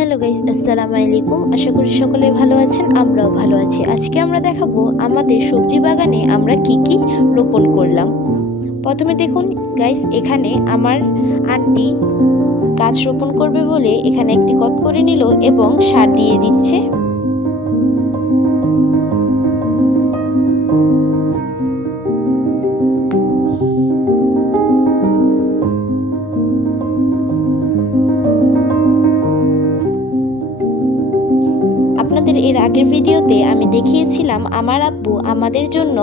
Hello guys আসসালামু আলাইকুম। আশা করি সকলে ভালো আছেন, আমরাও ভালো আছি। আজকে আমরা দেখাবো আমাদের সবজি বাগানে আমরা কি কি রোপণ করলাম। প্রথমে দেখুন গাইস এখানে আমার আন্টি গাছ রোপণ করবে বলে এখানে একটি কত করে নিল এবং সার দিয়ে দিচ্ছে। আপনাদের এর আগের ভিডিওতে আমি দেখিয়েছিলাম আমার আব্বু আমাদের জন্য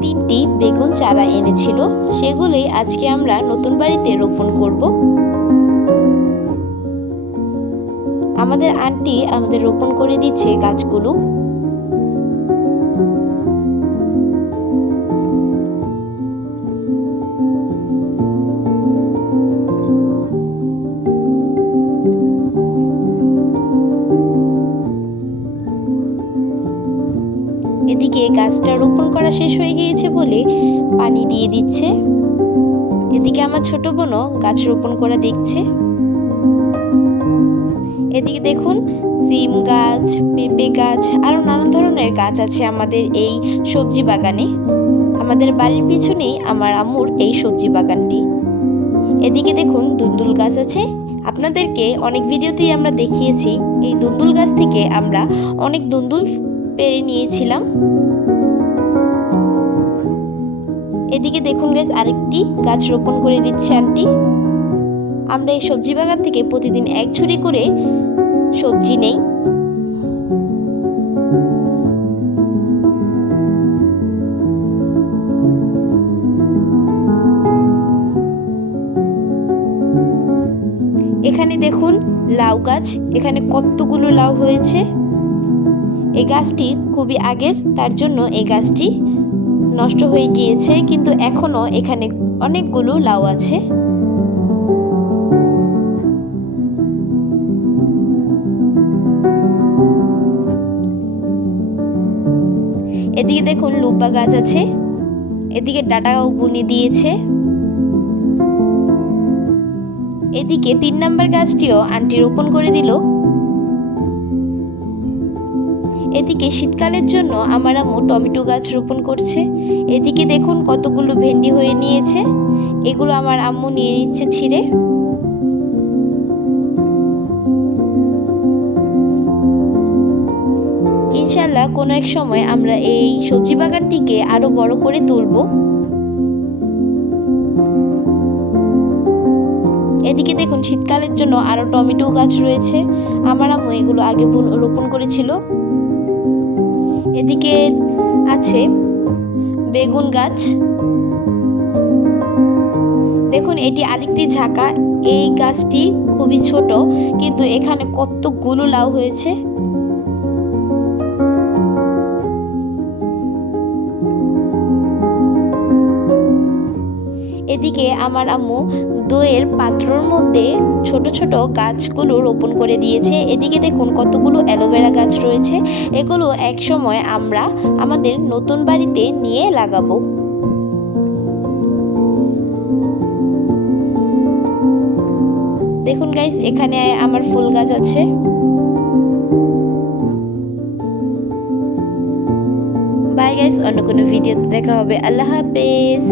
তিনটি বেগুন চারা এনেছিল। সেগুলোই আজকে আমরা নতুন বাড়িতে রোপণ করব। আমাদের আন্টি আমাদের রোপণ করে দিচ্ছে গাছগুলো। গাছটা রোপণ করা শেষ হয়ে গিয়েছে বলে পানি দিয়ে দিচ্ছে। এদিকে আমার ছোট বোনও গাছ রোপণ করা দেখছে। এদিকে দেখুন, সিম গাছ, পেঁপে গাছ, আরও নানান ধরনের গাছ আছে আমাদের এই সবজি বাগানে। আমাদের বাড়ির পিছনেই আমার আম্মুর এই সবজি বাগানটি। এদিকে দেখুন, দুন্দুল গাছ আছে। আপনাদেরকে অনেক ভিডিওতেই আমরা দেখিয়েছি, এই দুন্দুল গাছ থেকে আমরা অনেক দুন্দুল পেরে নিয়েছিলাম। এদিকে দেখুন গাছ আরেকটি গাছ রোপণ করে দিচ্ছে আন্টি আমরা এই সবজি বাগান থেকে প্রতিদিন এক ঝুড়ি করে সবজি নেই। এখানে দেখুন লাউ গাছ, এখানে কতগুলো লাউ হয়েছে। এই গাছটি খুবই আগের, তার জন্য এই গাছটি নষ্ট হয়ে গিয়েছে, কিন্তু এখনও এখানে অনেকগুলো লাউ আছে। এদিকে দেখুন লুপা গাছ আছে, এদিকে ডাটাও বুনি দিয়েছে। এদিকে তিন নাম্বার গাছটিও আন্টি রোপণ করে দিল। এদিকে শীতকালের জন্য আমার আম্মু টমেটো গাছ রোপণ করছে। এদিকে দেখুন কতগুলো ভেন্ডি হয়ে নিয়েছে। এগুলো আমার আম্মু নিয়ে নিচ্ছে ছিঁড়ে। ইনশাল্লাহ কোনো এক সময় আমরা এই সবজি বাগানটিকে আরও বড় করে তুলব। এদিকে দেখুন শীতকালের জন্য আরও টমেটো গাছ রয়েছে। আমার আম্মু এগুলো আগে রোপণ করেছিল। এদিকে আছে বেগুন গাছ। দেখুন, এটি আরেকটি ঝাঁকা। এই গাছটি খুবই ছোট, কিন্তু এখানে কতগুলো লাউ হয়েছে। এদিকে আমার আম্মু দইয়ের পাত্রর মধ্যে ছোট ছোট গাছগুলো রোপণ করে দিয়েছে। এদিকে দেখুন কতগুলো অ্যালোভেরা গাছ রয়েছে। এগুলো এক সময় আমরা আমাদের নতুন বাড়িতে নিয়ে লাগাবো। দেখুন গাইস এখানে আমার ফুল গাছ আছে। বাই গাইস অন্য কোনো ভিডিওতে দেখা হবে। আল্লাহ হাফেজ।